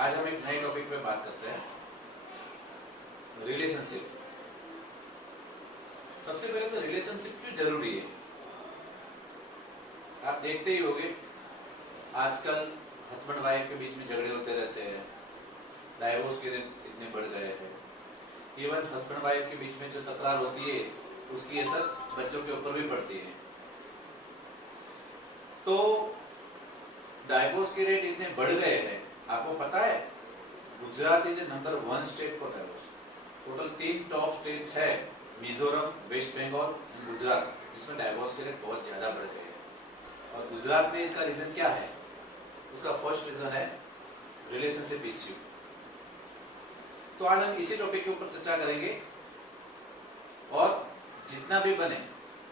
आज हम एक नए टॉपिक पे बात करते हैं, रिलेशनशिप। सबसे पहले तो रिलेशनशिप क्यों जरूरी है? आप देखते ही होंगे आजकल हस्बैंड वाइफ के बीच में झगड़े होते रहते हैं, डाइवोर्स के रेट इतने बढ़ गए हैं। इवन हस्बैंड वाइफ के बीच में जो तकरार होती है उसकी असर बच्चों के ऊपर भी पड़ती है। तो डाइवोर्स के रेट इतने बढ़ गए हैं, आपको पता है Gujarat is number 1 state for divorce. Total 3 top state है, मिजोरम, वेस्ट बंगाल एंड गुजरात, जिसमें डाइवोर्स के रेट बहुत ज्यादा बढ़ गए हैं। और गुजरात में इसका रीजन क्या है? उसका फर्स्ट रीजन है रिलेशनशिप इश्यू। तो आज हम इसी टॉपिक के ऊपर चर्चा करेंगे और जितना भी बने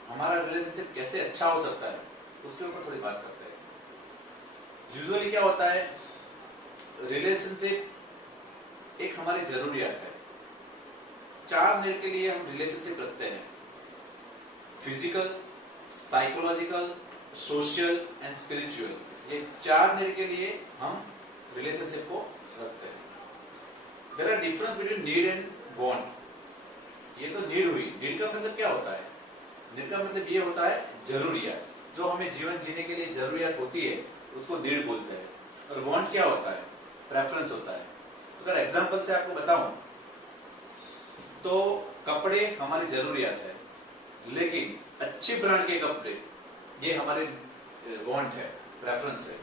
हमारा रिलेशनशिप कैसे अच्छा हो सकता है उसके ऊपर थोड़ी बात करते हैं। यूजुअली क्या होता है, रिलेशनशिप एक हमारी जरूरियात है। 4 नीड के लिए हम रिलेशनशिप रखते हैं: physical, psychological, social and spiritual. ये 4 नीड के लिए हम रिलेशनशिप को रखते हैं। There are difference between need and want. ये तो नीड हुई। नीड का मतलब क्या होता है? नीड का मतलब ये होता है जरूरियात, जो हमें जीवन जीने के लिए जरूरियात होती है उसको नीड बोलते हैं। और वांट क्या होता है? प्रेफरेंस होता है। अगर एग्जांपल से आपको बताऊं तो कपड़े हमारी जरूरियात है, लेकिन अच्छी ब्रांड के कपड़े ये हमारे वांट है, प्रेफरेंस है।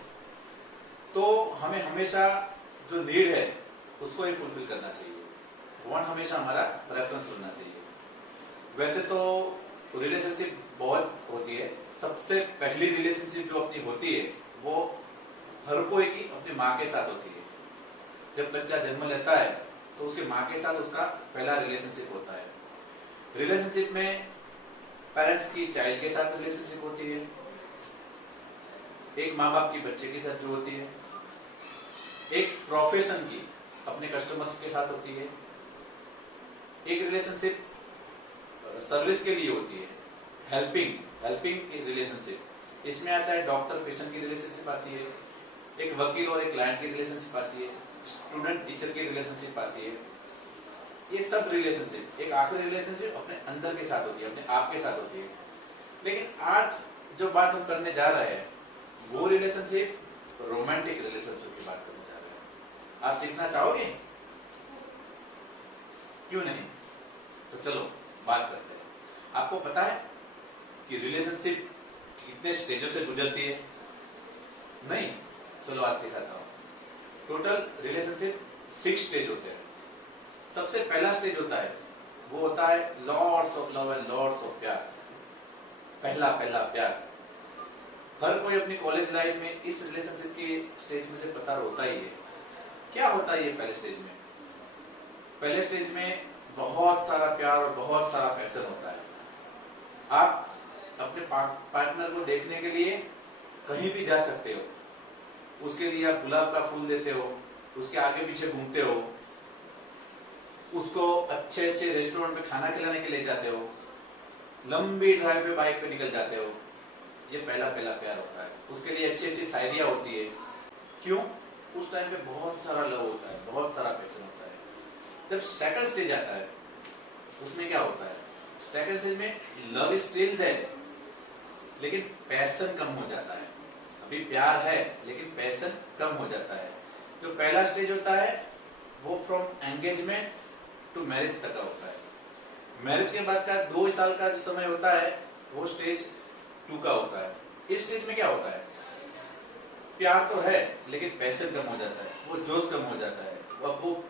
तो हमें हमेशा जो नीड है उसको ही फुलफिल करना चाहिए, वांट हमेशा हमारा प्रेफरेंस होना चाहिए। वैसे तो रिलेशनशिप बहुत होती है। सबसे पहली रिलेशनशिप जो अपनी होती है वो हर कोई की अपनी माँ के साथ होती है। जब बच्चा जन्म लेता है तो उसके माँ के साथ उसका पहला रिलेशनशिप होता है। रिलेशनशिप में पेरेंट्स की चाइल्ड के साथ रिलेशनशिप होती है, एक माँ बाप की बच्चे के साथ जो होती है, एक प्रोफेशन की अपने कस्टमर्स के साथ होती है, एक रिलेशनशिप सर्विस के लिए होती है, हेल्पिंग रिलेशनशिप। इसमें आता है डॉक्टर पेशेंट की रिलेशनशिप आती है, एक वकील और एक क्लाइंट की रिलेशनशिप आती है, स्टूडेंट टीचर की रिलेशनशिप आती है। ये सब रिलेशनशिप, एक आखिरी रिलेशनशिप अपने अंदर के साथ होती है, अपने आप के साथ होती है। लेकिन आज जो बात हम करने जा रहे हैं वो रिलेशनशिप रोमांटिक रिलेशनशिप की बात करने जा रहे हैं। आप सीखना चाहोगे? क्यों नहीं? तो चलो बात करते हैं। आपको पता है कि रिलेशनशिप कितने स्टेजों से गुजरती है? नहीं? चलो आज सिखाता हूं। टोटल रिलेशनशिप 6 स्टेज होते हैं। सबसे पहला स्टेज होता है वो होता है lords of love and lords of प्यार। पहला प्यार। हर कोई अपनी कॉलेज लाइफ में इस रिलेशनशिप के स्टेज में से पसार होता ही है। क्या होता है ये पहले स्टेज में? पहले स्टेज में बहुत सारा प्यार और बहुत सारा पैशन होता है। आप अपने पार्टनर को देखने के लिए कहीं भी जा सकते हो, उसके लिए आप गुलाब का फूल देते हो, उसके आगे पीछे घूमते हो, उसको अच्छे अच्छे रेस्टोरेंट में खाना खिलाने के लिए जाते हो, लंबी ड्राइव पे बाइक पे निकल जाते हो। ये पहला प्यार होता है। उसके लिए अच्छी अच्छी शायरियां होती है। क्यों? उस टाइम पे बहुत सारा लव होता है, बहुत सारा पैशन होता है। जब सेकंड स्टेज आता है उसमें क्या होता है? सेकंड स्टेज में लव स्टिल है लेकिन पैशन कम हो जाता है। अभी प्यार है लेकिन पैशन कम हो जाता है। जो पहला स्टेज होता है वो फ्रॉम एंगेजमेंट टू मैरिज तक का होता है। मैरिज के बाद का 2 साल का जो समय होता है वो स्टेज 2 का होता है। इस स्टेज में क्या होता है? प्यार तो है लेकिन पैशन कम हो जाता है, वो जोश कम हो जाता है, अब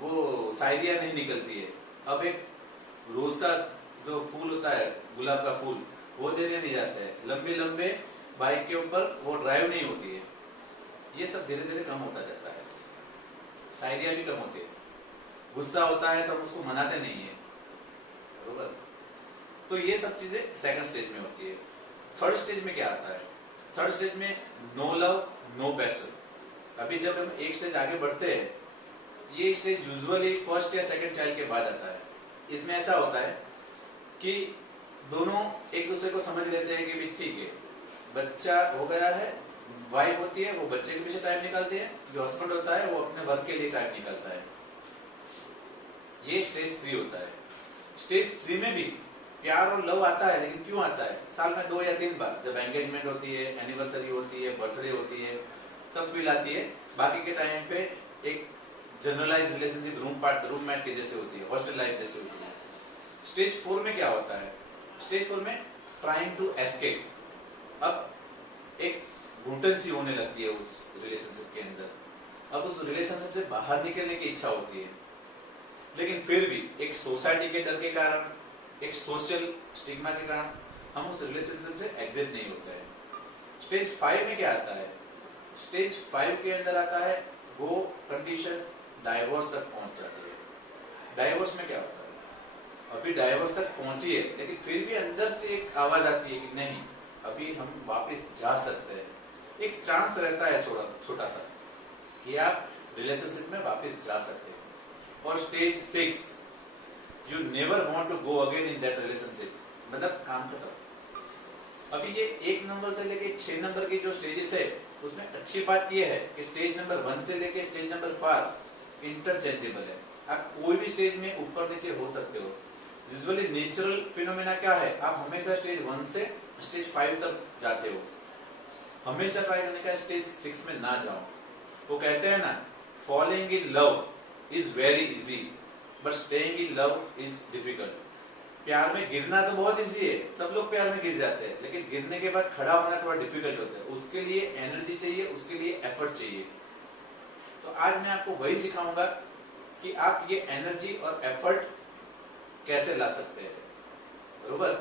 वो शायरियां नहीं निकलती है। अब एक रोज का जो फूल होता है, गुलाब का फूल, वो देने नहीं जाते हैं। लंबे लंबे बाइक के ऊपर वो ड्राइव नहीं होती है। ये सब धीरे धीरे कम होता जाता है। शायरियां भी कम होती है। गुस्सा होता है तो हम उसको मनाते नहीं है, बरोबर? तो ये सब चीजें सेकंड स्टेज में होती है। थर्ड स्टेज में क्या आता है? थर्ड स्टेज में नो लव नो पैशन। अभी जब हम एक स्टेज आगे बढ़ते हैं, ये स्टेज यूजुअली फर्स्ट या सेकंड चाइल्ड के बाद आता है। इसमें ऐसा होता है कि दोनों एक दूसरे को समझ लेते हैं कि भी ठीक है, बच्चा हो गया है, वाइफ होती है वो बच्चे के पीछे टाइम निकालती है, जो हस्बैंड होता है वो अपने वर्क के लिए टाइम निकालता है। ये स्टेज 3 होता है। स्टेज 3 में भी प्यार और लव आता है, लेकिन क्यों आता है? साल में 2 या 3 बार, जब एंगेजमेंट होती है, एनिवर्सरी होती है, बर्थडे होती है, तब फील आती है। बाकी के टाइम पे एक जनरलाइज रिलेशनशिप रूममेट के जैसे होती है, हॉस्टल लाइफ जैसे होती है। स्टेज 4 में क्या होता है? स्टेज 4 में ट्राइंग टू एस्केप। अब एक घुटन सी होने लगती है उस रिलेशनशिप के अंदर। अब उस रिलेशनशिप से बाहर निकलने की इच्छा होती है, लेकिन फिर भी एक सोसाइटी के डर के कारण, एक सोशल स्टिग्मा के कारण हम उस रिलेशनशिप से एग्जिट नहीं होते हैं। स्टेज 5 में क्या आता है? स्टेज 5 के अंदर आता है वो कंडीशन डाइवोर्स तक पहुंच जाती है। डाइवोर्स में क्या होता है? अभी डाइवोर्स तक पहुंची है, लेकिन फिर भी अंदर से एक आवाज आती है कि नहीं, अभी हम वापस जा सकते हैं। एक चांस रहता है छोटा सा कि आप रिलेशनशिप में वापस जा सकते हैं। और stage 6, you never want to go again in that relationship, मतलब काम खत्म। अभी ये 1 नंबर से लेके 6 नंबर की जो स्टेजेस है, उसमें अच्छी बात ये है कि स्टेज नंबर 1 से लेके स्टेज नंबर 5 इंटरचेंजेबल है। आप कोई भी स्टेज में ऊपर नीचे हो सकते हो। यूजुअली नेचुरल फिनोमेना क्या है? आप हमेशा स्टेज 1 से स्टेज 5 तक जाते हो। हमेशा ट्राई करने का स्टेज 6 में ना जाओ। वो कहते हैं ना, falling in love is very easy but staying in love is difficult. प्यार में गिरना तो बहुत इजी है, सब लोग प्यार में गिर जाते हैं, लेकिन गिरने के बाद खड़ा होना थोड़ा डिफिकल्ट होता है। उसके लिए एनर्जी चाहिए, उसके लिए एफर्ट चाहिए। तो आज मैं आपको वही सिखाऊंगा कि आप ये एनर्जी और एफर्ट कैसे ला सकते हैं, बरोबर?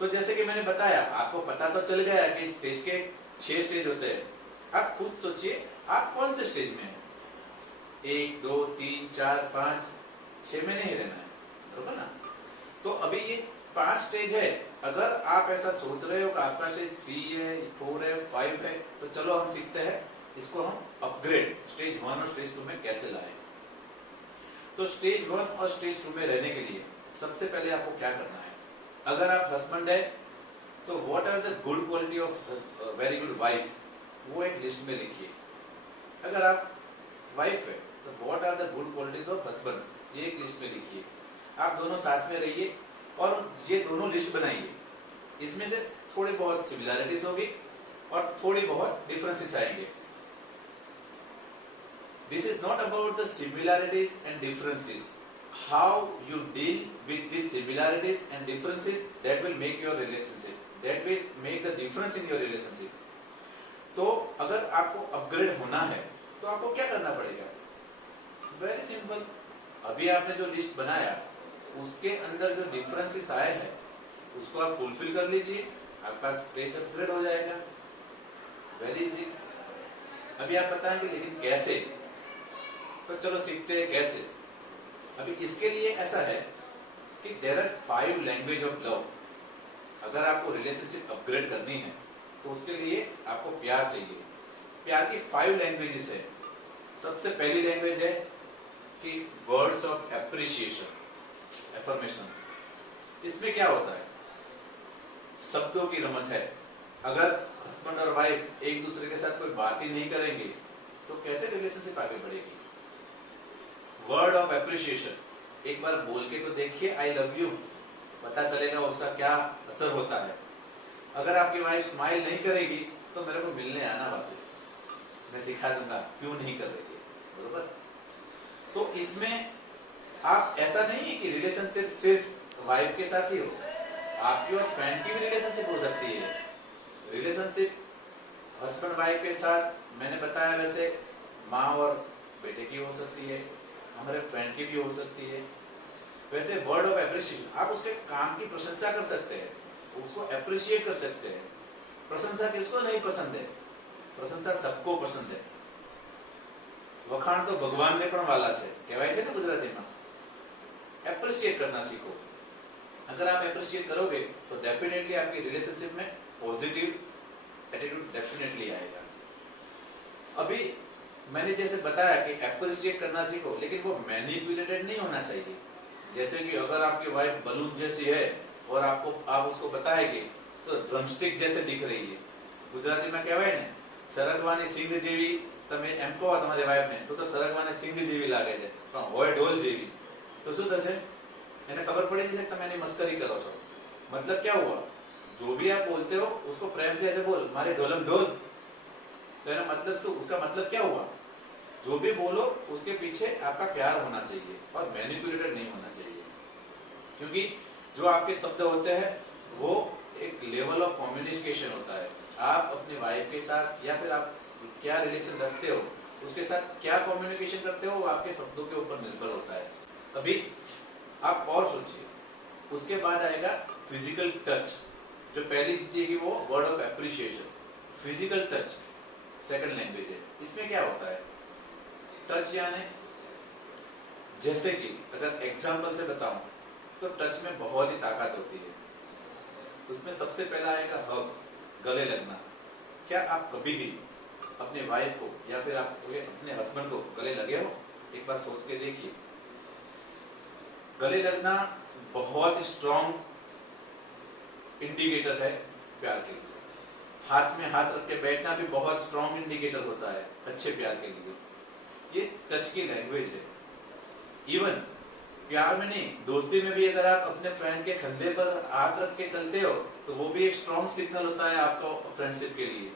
तो जैसे कि मैंने बताया, आपको पता तो चल गया कि स्टेज के 6 स्टेज होते हैं। आप खुद सोचिए आप कौन से स्टेज में हैं? 1 2 3 4 5 6 में नहीं रहना है, बरोबर ना? तो अभी ये 5 स्टेज है। अगर आप ऐसा सोच रहे हो कि आपका स्टेज 3 है, 4 है, 5 है, तो चलो हम सीखते हैं इसको हम अपग्रेड स्टेज 1 और स्टेज 2 में कैसे लाएं। तो स्टेज 1 और स्टेज 2 में रहने के लिए सबसे पहले आपको क्या करना है? अगर आप हस्बैंड है तो what are the good quality of very good wife, वो एक लिस्ट में लिखिए। अगर आप वाइफ है तो what are the good qualities of husband, ये एक लिस्ट में लिखिए। आप दोनों साथ में रहिए और ये दोनों लिस्ट बनाइए। इसमें से थोड़ी बहुत सिमिलैरिटीज होगी और थोड़ी बहुत डिफरेंसेस आएंगे। This is not about the similarities and differences. How you deal with these similarities and differences, that will make your relationship. That will make the difference in your relationship. तो अगर आपको upgrade होना है तो आपको क्या करना पड़ेगा? Very simple. अभी आपने जो लिस्ट बनाया उसके अंदर जो डिफरेंसेस आए हैं उसको आप फुलफिल कर लीजिए, आपका स्टेज अपग्रेड हो जाएगा। Very easy. अभी आप बताएंगे लेकिन कैसे? तो चलो सीखते हैं कैसे। अभी इसके लिए ऐसा है कि there are 5 language of love. अगर आपको रिलेशनशिप अपग्रेड करनी है तो उसके लिए आपको प्यार चाहिए। प्यार की 5 लैंग्वेजेस है। सबसे पहली लैंग्वेज है कि वर्ड्स ऑफ एप्रिसिएशन, एफर्मेशंस। इसमें क्या होता है? शब्दों की रमत है। अगर हस्बैंड और वाइफ एक दूसरे के साथ कोई बात ही नहीं करेंगे तो कैसे रिलेशनशिप आगे बढ़ेगी? वर्ड ऑफ एप्रिसिएशन, एक बार बोल के तो देखिए आई लव यू, पता चलेगा उसका क्या असर होता है। अगर आपकी वाइफ स्माइल नहीं करेगी तो मेरे को मिलने आना वापस, मैं सिखा दूंगा क्यों नहीं कर रही थी, बरोबर? तो इसमें आप ऐसा नहीं है कि रिलेशनशिप सिर्फ वाइफ के साथ ही हो, आपकी और फ्रेंड की भी रिलेशनशिप हो सकती है। रिलेशनशिप हस्बैंड वाइफ के साथ मैंने बताया वैसे माँ और बेटे की हो सकती है, हमारे फ्रेंड की भी हो सकती है। वैसे वर्ड ऑफ एप्रिसिएशन, आप उसके काम की प्रशंसा कर सकते हैं, उसको एप्रिशिएट कर सकते हैं। प्रशंसा किसको नहीं पसंद है? प्रशंसा सबको पसंद है। वखाण तो भगवान ने पण वाला છે, કહેવાય છે ને ગુજરાતીમાં। एप्रिशिएट करना सीखो। अगर आप एप्रिशिएट करोगे तो डेफिनेटली आपकी रिलेशनशिप में पॉजिटिव एटीट्यूड डेफिनेटली आएगा। अभी मैंने जैसे बताया कि एप्रिशिएट करना सीखो, लेकिन वो मैनिपुलेटेड नहीं होना चाहिए। जैसे कि अगर आपकी वाइफ बलून जैसी है और आप उसको बताएंगे तो ड्रमस्टिक जैसे दिख रही है, गुजराती में कहेवाय ने સરગવાની સિંગ જેવી તમે એમ કહો તમારી વાઈફને તો સરગવાની સિંગ જેવી લાગે છે પણ હોય ઢોલ જેવી, તો શું થશે? એને ખબર पड़ी जैसे तुम एनी मस्करी करो છો। मतलब क्या हुआ? जो भी आप बोलते हो उसको प्रेम से ऐसे बोल, मारे ढोलम ढोल। तो है ना, मतलब तो उसका मतलब क्या हुआ? जो भी बोलो उसके पीछे आपका प्यार होना चाहिए और मैनिपुलेटेड नहीं होना चाहिए, क्योंकि जो आपके शब्द होते हैं वो एक लेवल ऑफ कम्युनिकेशन होता है। आप अपनी वाइफ के साथ या फिर आप क्या रिलेशन रखते हो, उसके साथ क्या कम्युनिकेशन करते हो, वो आपके शब्दों के ऊपर निर्भर होता है। अभी आप और सोचिए, उसके बाद आएगा फिजिकल टच। जो पहली थी वो word of appreciation, physical touch second language है। इसमें क्या होता है? टच यानी, जैसे कि अगर एग्जांपल से बताऊं तो टच में बहुत ही ताकत होती है। उसमें सबसे पहला आएगा हग, गले लगना। क्या आप कभी भी अपने वाइफ को या फिर आप अपने हस्बैंड को गले लगे हो? एक बार सोच के देखिए। गले लगना बहुत स्ट्रॉन्ग इंडिकेटर है प्यार के लिए। हाथ में हाथ रख के बैठना भी बहुत स्ट्रॉन्ग इंडिकेटर होता है अच्छे प्यार के लिए। ये टच की लैंग्वेज है। इवन प्यार में नहीं, दोस्ती में भी अगर आप अपने फ्रेंड के कंधे पर हाथ रख के चलते हो तो वो भी एक स्ट्रॉन्ग सिग्नल होता है आपको फ्रेंडशिप के लिए।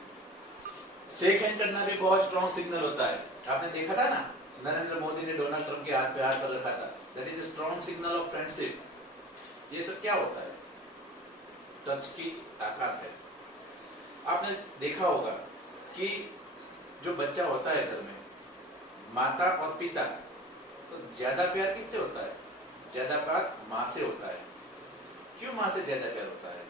शेक हैंड करना भी बहुत स्ट्रॉन्ग सिग्नल होता है। आपने देखा था ना, नरेंद्र मोदी ने डोनाल्ड ट्रंप के हाथ पे हाथ कर रखा था। That is a strong signal of friendship. ये सब क्या होता है? टच की ताकत है। आपने देखा होगा कि जो बच्चा होता है घर में, माता और पिता, तो ज्यादा प्यार किससे होता है? ज्यादा प्यार माँ से होता है। क्यों माँ से ज्यादा प्यार होता है?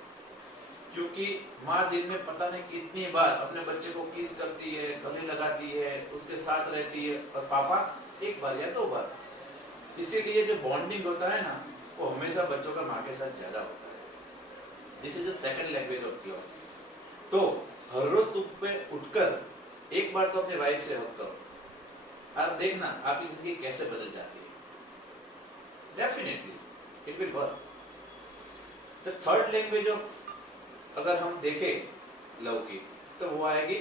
क्योंकि माँ दिन में पता नहीं कितनी बार अपने बच्चे को किस करती है, गले लगाती है, उसके साथ रहती है, और पापा एक बार या दो बार। इसीलिए जो बॉन्डिंग होता है ना, वो हमेशा बच्चों का माँ के साथ ज्यादा होता है। This is the second language of love. तो हर रोज सुबह उठकर एक बार तो अपने वाइफ से हक करो। आप देखना आपकी जिंदगी कैसे बदल जाती है। Definitely it will work. The third language of, अगर हम देखें लव की, तो वो आएगी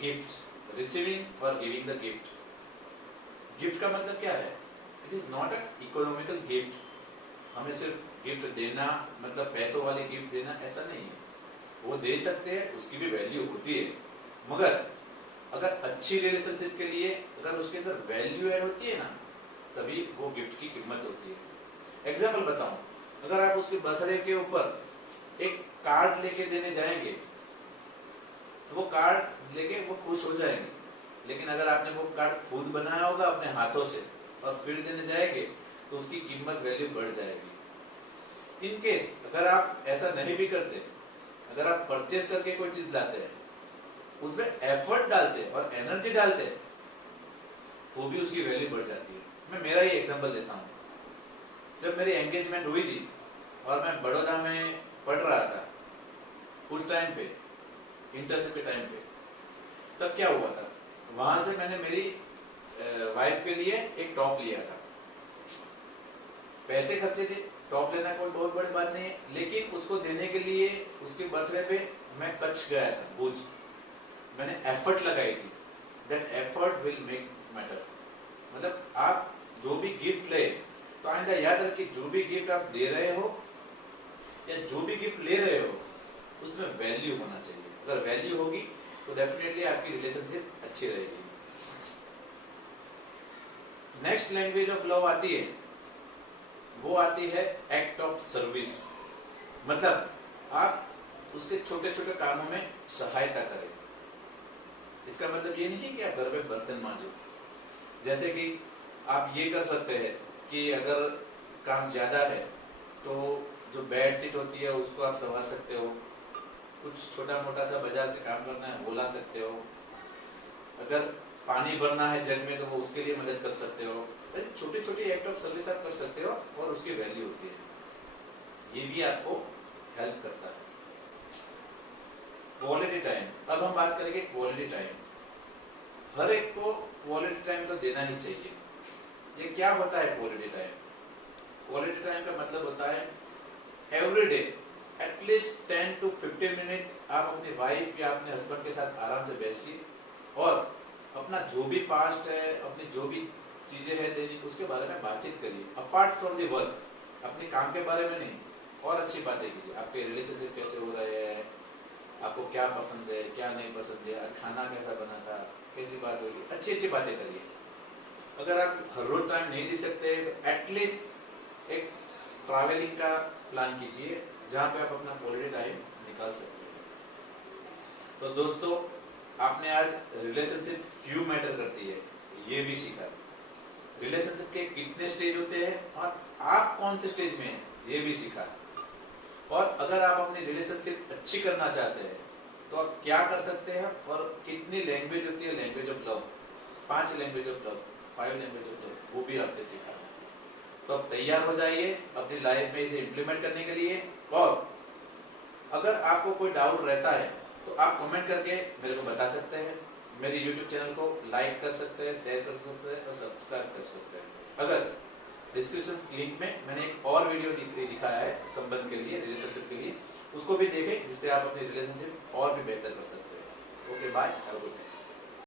गिफ्ट, रिसीविंग और गिविंग द गिफ्ट। गिफ्ट का मतलब क्या है? It is not a economical gift. हमें सिर्फ गिफ्ट देना मतलब पैसों वाले गिफ्ट देना, ऐसा नहीं है। वो दे सकते हैं, उसकी भी वैल्यू होती है, मगर अगर अच्छी रिलेशनशिप के लिए अगर उसके अंदर वैल्यू ऐड होती है ना, तभी वो गिफ्ट की कीमत होती है। एग्जाम्पल बताऊं, अगर आप उसके बर्थडे के ऊपर एक कार्ड लेके देने जाएंगे तो वो कार्ड लेके वो खुश हो जाएंगे, लेकिन अगर आपने वो कार्ड खुद बनाया होगा अपने हाथों से और फिर देने जाएंगे तो उसकी कीमत वैल्यू बढ़ जाएगी। इन केस अगर आप ऐसा नहीं भी करते, अगर आप परचेस करके कोई चीज लाते हैं, उसमें एफर्ट डालते और एनर्जी डालते, तो भी उसकी वैल्यू बढ़ जाती है। मैं मेरा ही एग्जांपल देता हूँ। जब मेरी एंगेजमेंट हुई थी और मैं बड़ौदा में पढ़ रहा था, उस टाइम पे इंटर्नशिप के टाइम पे, तब क्या हुआ था, वहां से मैंने मेरी वाइफ के लिए एक टॉप लिया था। पैसे खर्चे थे, टॉप लेना कोई बहुत बड़ी बात नहीं है, लेकिन उसको देने के लिए उसके बर्थडे पे मैं कच्छ गया था, भुज। मैंने एफर्ट लगाई थी। That effort will make matter. मतलब आप जो भी गिफ्ट ले, तो आइंदा याद रखिए, जो भी गिफ्ट आप दे रहे हो या जो भी गिफ्ट ले रहे हो, उसमें वैल्यू होना चाहिए। अगर वैल्यू होगी तो डेफिनेटली आपकी रिलेशनशिप अच्छी रहेगी। नेक्स्ट लैंग्वेज ऑफ लव आती है, वो आती है एक्ट ऑफ सर्विस। मतलब आप उसके छोटे छोटे कामों में सहायता करें। इसका मतलब ये नहीं कि आप घर पे बर्तन मांजो। जैसे कि आप ये कर सकते हैं कि अगर काम ज्यादा है तो जो बेड शीट होती है उसको आप संभाल सकते हो। कुछ छोटा मोटा सा बाजार से काम करना है, वो ला सकते हो। अगर पानी भरना है जग में तो वो उसके लिए मदद कर सकते हो। छोटी छोटी एक्ट ऑफ सर्विस आप कर सकते हो और उसकी वैल्यू होती है। ये भी आपको हेल्प करता है। क्वालिटी टाइम, अब हम बात करेंगे क्वालिटी टाइम। हर एक को क्वालिटी टाइम तो देना ही चाहिए। ये क्या होता है क्वालिटी टाइम? क्वालिटी टाइम का मतलब होता है every day at least 10 to 15 minute आप अपनी वाइफ या अपने हस्बैंड के साथ आराम से बैसिए और अपना जो भी पास्ट है, अपनी जो भी चीजें हैं दैनिक, उसके बारे में बातचीत करिए, अपार्ट फ्रॉम दी वर्क। अपने काम के बारे में नहीं, और अच्छी बातें कीजिए। आपके रिलेशनशिप कैसे हो रहे हैं, आपको क्या पसंद है, क्या नहीं पसंद है, आज खाना कैसा बना था, कैसी बात होगी, अच्छी अच्छी बातें करिए। अगर आप हर रोज टाइम नहीं दे सकते तो एटलीस्ट एक ट्रैवलिंग का प्लान कीजिए जहाँ पे आप अपना क्वालिटी टाइम निकाल सकते हैं। तो दोस्तों, आपने आज रिलेशनशिप क्यों मैटर करती है ये भी सीखा, रिलेशनशिप के कितने स्टेज होते हैं और आप कौन से स्टेज में हैं ये भी सीखा। और अगर आप अपनी रिलेशनशिप अच्छी करना चाहते हैं तो आप क्या कर सकते हैं और कितनी लैंग्वेज होती है, language of love, 5 language of love, 5 language of love, वो भी आपने सीखा। तो अब तैयार हो जाइए अपनी लाइफ में इसे इम्प्लीमेंट करने के लिए। और अगर आपको कोई डाउट रहता है तो आप कमेंट करके मेरे को बता सकते हैं, मेरे YouTube चैनल को लाइक कर सकते हैं, शेयर कर सकते हैं और सब्सक्राइब कर सकते हैं। अगर डिस्क्रिप्शन लिंक में मैंने एक और वीडियो दिखाया है संबंध के लिए, रिलेशनशिप के लिए, उसको भी देखें जिससे आप अपनी रिलेशनशिप और भी बेहतर कर सकते हैं। Okay, bye, have a good day.